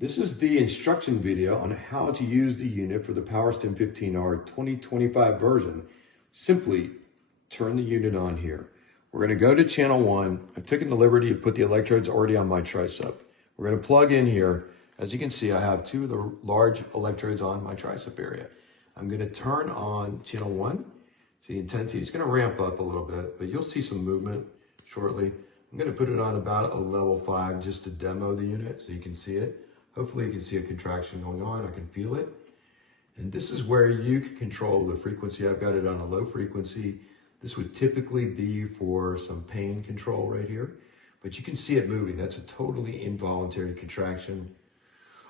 This is the instruction video on how to use the unit for the POWERSTIM 15R 2025 version. Simply turn the unit on here. We're going to go to channel 1. I've taken the liberty to put the electrodes already on my tricep. We're going to plug in here. As you can see, I have two of the large electrodes on my tricep area. I'm going to turn on channel 1. So the intensity is going to ramp up a little bit, but you'll see some movement shortly. I'm going to put it on about a level 5 just to demo the unit so you can see it. Hopefully you can see a contraction going on. I can feel it. And this is where you can control the frequency. I've got it on a low frequency. This would typically be for some pain control right here, but you can see it moving. That's a totally involuntary contraction.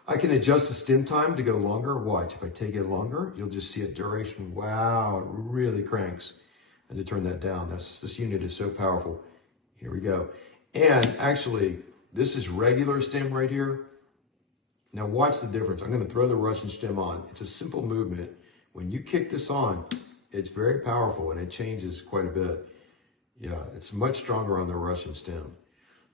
I can adjust the stim time to go longer. Watch, if I take it longer, you'll just see a duration. Wow, it really cranks. And to turn that down, this unit is so powerful. Here we go. And actually, this is regular stim right here. Now watch the difference. I'm going to throw the Russian Stim on. It's a simple movement. When you kick this on, it's very powerful and it changes quite a bit. Yeah, it's much stronger on the Russian Stim.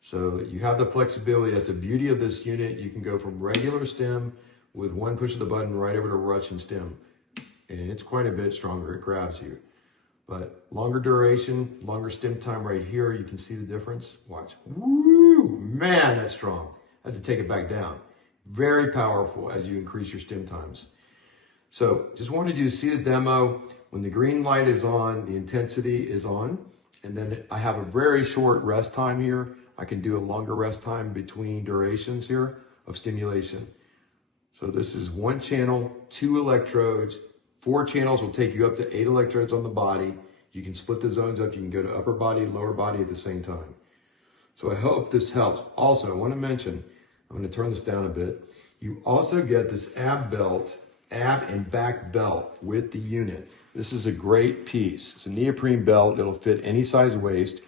So you have the flexibility. That's the beauty of this unit. You can go from regular stim with one push of the button right over to Russian Stim. And it's quite a bit stronger. It grabs you. But longer duration, longer stim time right here. You can see the difference. Watch. Woo! Man, that's strong. I have to take it back down. Very powerful as you increase your stim times. So just wanted you to see the demo. When the green light is on, the intensity is on. And then I have a very short rest time here. I can do a longer rest time between durations here of stimulation. So this is one channel, 2 electrodes. 4 channels will take you up to 8 electrodes on the body. You can split the zones up. You can go to upper body, lower body at the same time. So I hope this helps. Also, I want to mention, I'm going to turn this down a bit. You also get this ab and back belt with the unit. This is a great piece. It's a neoprene belt. It'll fit any size waist.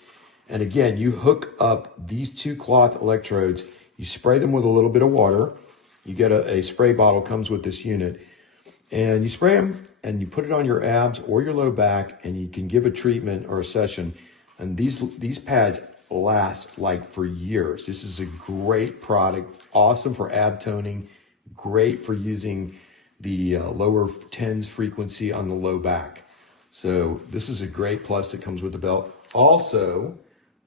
And again, you hook up these 2 cloth electrodes. You spray them with a little bit of water. You get a spray bottle, comes with this unit. And you spray them and you put it on your abs or your low back, and you can give a treatment or a session. And these pads last like for years. This is a great product, awesome for ab toning, great for using the lower tens frequency on the low back. So this is a great plus that comes with the belt. Also,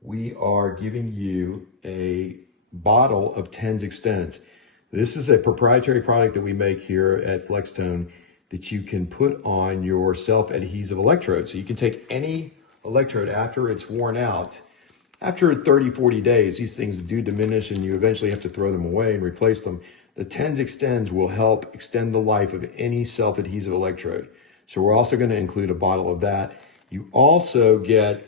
we are giving you a bottle of tens extends. This is a proprietary product that we make here at FlexTone that you can put on your self-adhesive electrode. So you can take any electrode after it's worn out. After 30, 40 days, these things do diminish and you eventually have to throw them away and replace them. The tens extends will help extend the life of any self-adhesive electrode. So we're also going to include a bottle of that. You also get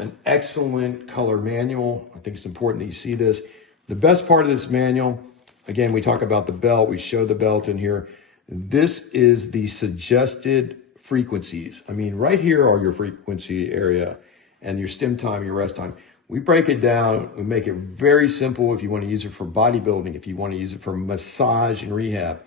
an excellent color manual. I think it's important that you see this. The best part of this manual, again, we talk about the belt. We show the belt in here. This is the suggested frequencies. I mean, right here are your frequency area and your stim time, your rest time. We break it down. We make it very simple if you want to use it for bodybuilding, if you want to use it for massage and rehab,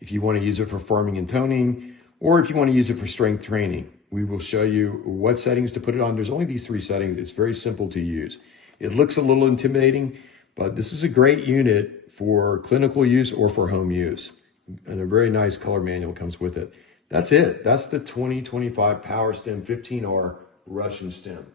if you want to use it for firming and toning, or if you want to use it for strength training. We will show you what settings to put it on. There's only these 3 settings. It's very simple to use. It looks a little intimidating, but this is a great unit for clinical use or for home use. And a very nice color manual comes with it. That's it. That's the 2025 POWERSTIM 15R Russian Stim.